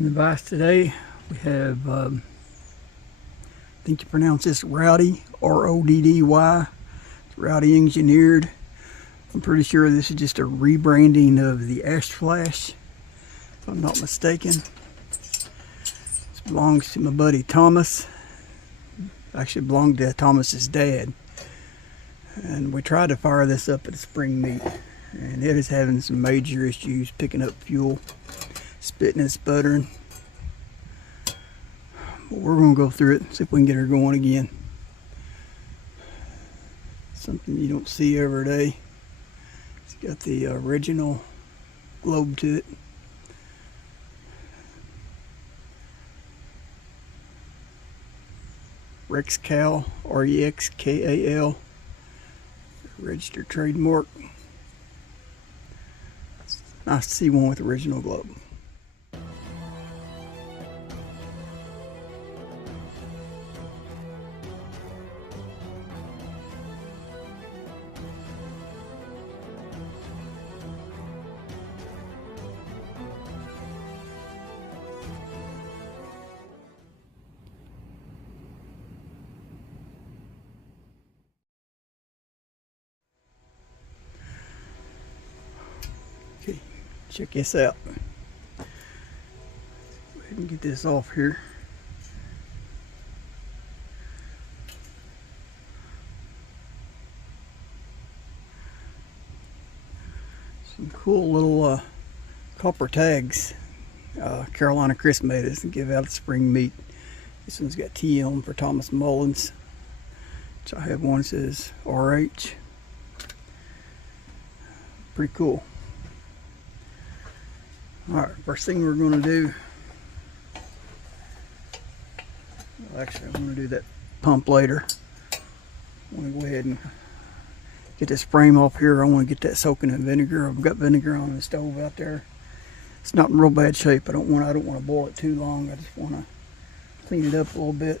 In the vise today, we have, I think you pronounce this Roddy, R-O-D-D-Y. It's Roddy Engineered. I'm pretty sure this is just a rebranding of the Ashflash, if I'm not mistaken. This belongs to my buddy Thomas. Actually belonged to Thomas's dad. And we tried to fire this up at a spring meet, and it is having some major issues picking up fuel, spitting and sputtering. But we're going to go through it and see if we can get her going again. Something you don't see every day. It's got the original globe to it. Rexcal, R-E-X-K-A-L. Registered trademark. It's nice to see one with original globe. Okay, check this out. Go ahead and get this off here. Some cool little copper tags. Carolina Chris made us and give out at spring meet. This one's got TM for Thomas Mullins. So I have one that says RH. Pretty cool. Alright, first thing we're going to do, well, actually I'm going to do that pump later. I'm going to go ahead and get this frame off here. I want to get that soaking in vinegar. I've got vinegar on the stove out there. It's not in real bad shape. I don't want to boil it too long. I just want to clean it up a little bit.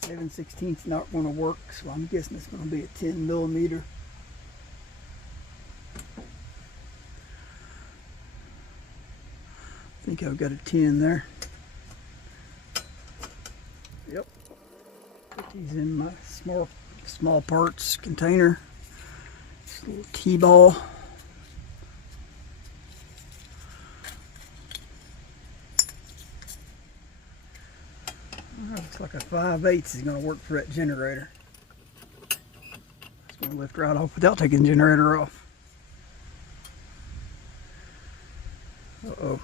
7/16 not going to work, so I'm guessing it's going to be a 10 millimeter. I think I've got a 10 there. Yep. Put these in my small parts container. Just a little T-ball. Looks like a 5/8 is going to work for that generator. It's going to lift right off without taking the generator off. Uh-oh.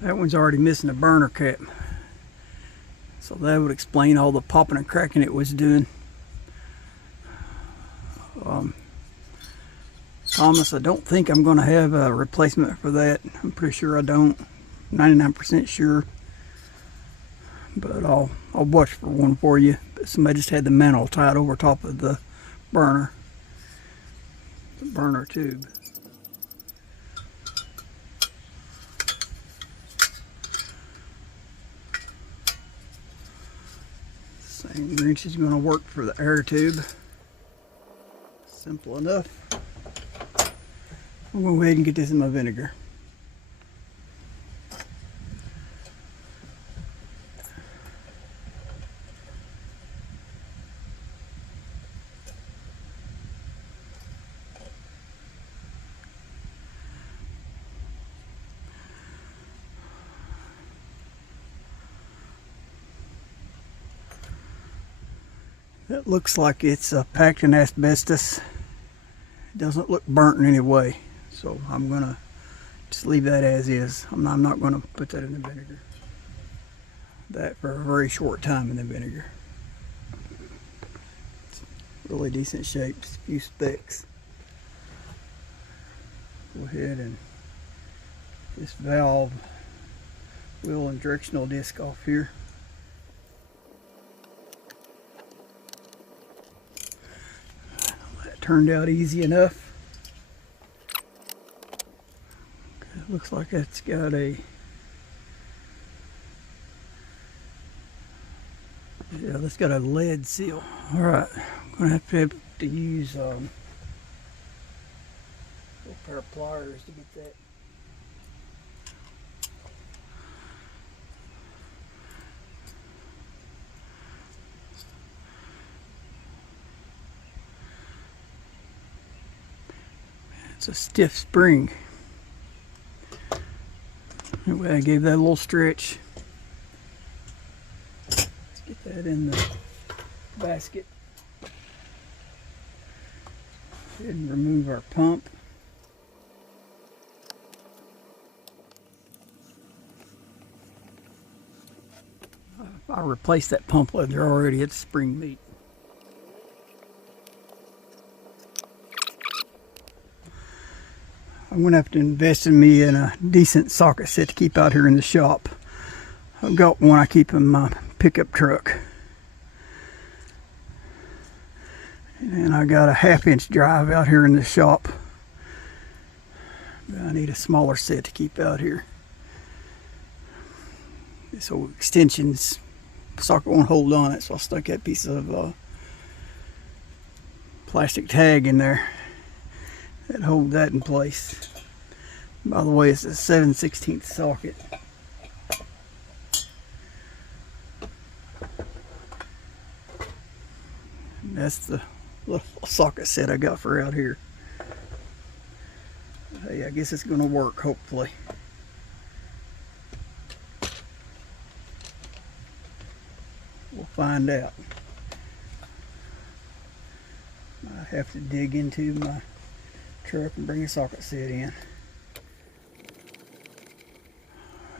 That one's already missing a burner cap. So that would explain all the popping and cracking it was doing. Thomas, I don't think I'm going to have a replacement for that. I'm pretty sure I don't. 99% sure. But I'll watch for one for you. But somebody just had the mantle tied over top of the burner tube. Same wrench is going to work for the air tube. Simple enough. I'm going to go ahead and get this in my vinegar. It looks like it's packed in asbestos. It doesn't look burnt in any way, so I'm gonna just leave that as is. I'm not gonna put that in the vinegar. That for a very short time in the vinegar. It's really decent shape, just a few specks. Go ahead and this valve wheel and directional disc off here. Turned out easy enough. It looks like it's got a Yeah, that's got a lead seal. All right, I'm gonna have to use little pair of pliers to get that. It's a stiff spring. Anyway, I gave that a little stretch. Let's get that in the basket. And remove our pump. I replaced that pump leather already at spring meet. I'm going to have to invest in me in a decent socket set to keep out here in the shop. I've got one I keep in my pickup truck. And I got a 1/2-inch drive out here in the shop. But I need a smaller set to keep out here. This old extensions socket won't hold on it, so I stuck that piece of plastic tag in there that hold that in place. By the way, it's a 7/16 socket. And that's the little socket set I got for out here. Hey, I guess it's going to work, hopefully. We'll find out. I have to dig into my truck and bring a socket set in.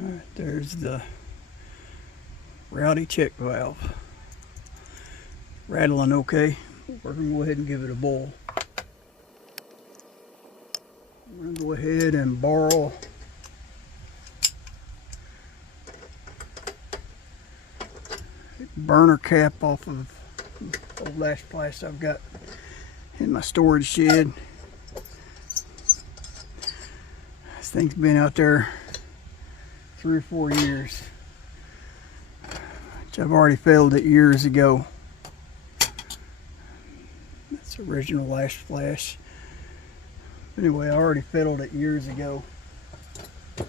Alright, there's the Roddy check valve. Rattling okay. We're going to go ahead and give it a boil. I'm going to go ahead and borrow burner cap off of old Ashflash I've got in my storage shed. This thing's been out there 3 or 4 years, which I've already filled it years ago. That's original Ashflash. Anyway, I already fiddled it years ago, so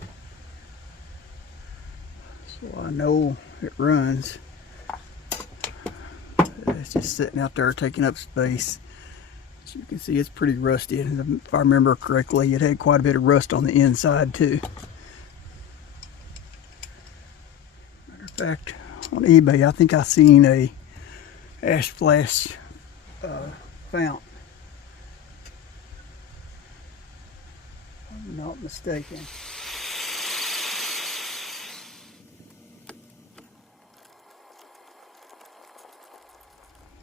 I know it runs. It's just sitting out there taking up space. As you can see, it's pretty rusty, and if I remember correctly, it had quite a bit of rust on the inside too. Matter of fact, on eBay, I think I seen a Ashflash fount. If I'm not mistaken.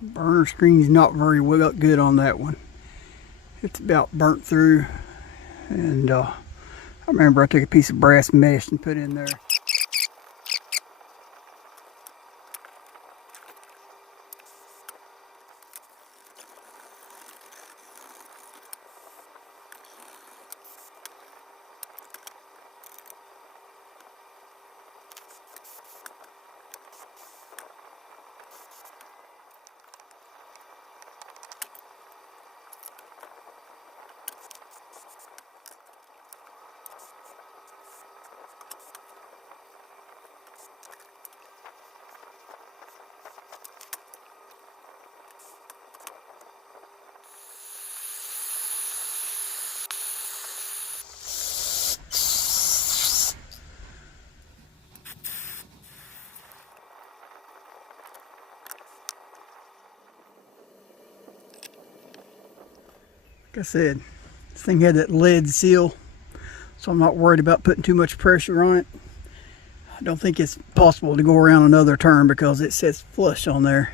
Burner screen's not very well good on that one. It's about burnt through, and I remember I took a piece of brass mesh and put it in there. Like I said, this thing had that lead seal, so I'm not worried about putting too much pressure on it. I don't think it's possible to go around another turn because it sits flush on there.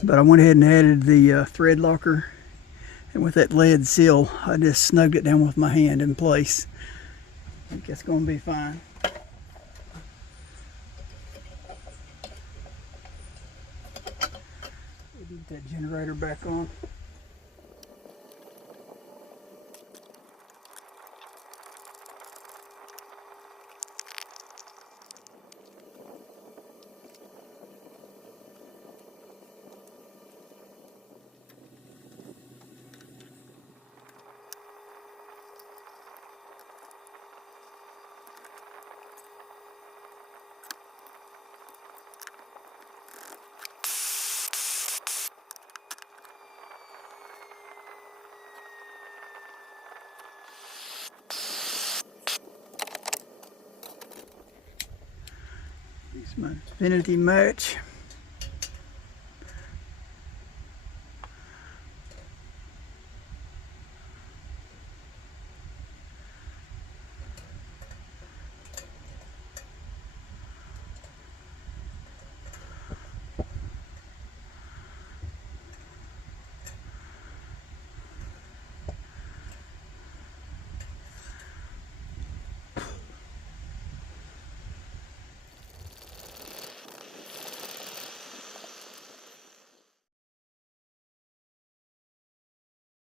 But I went ahead and added the thread locker, and with that lead seal, I just snugged it down with my hand in place. I think it's going to be fine. We'll get that generator back on. My Infinity match.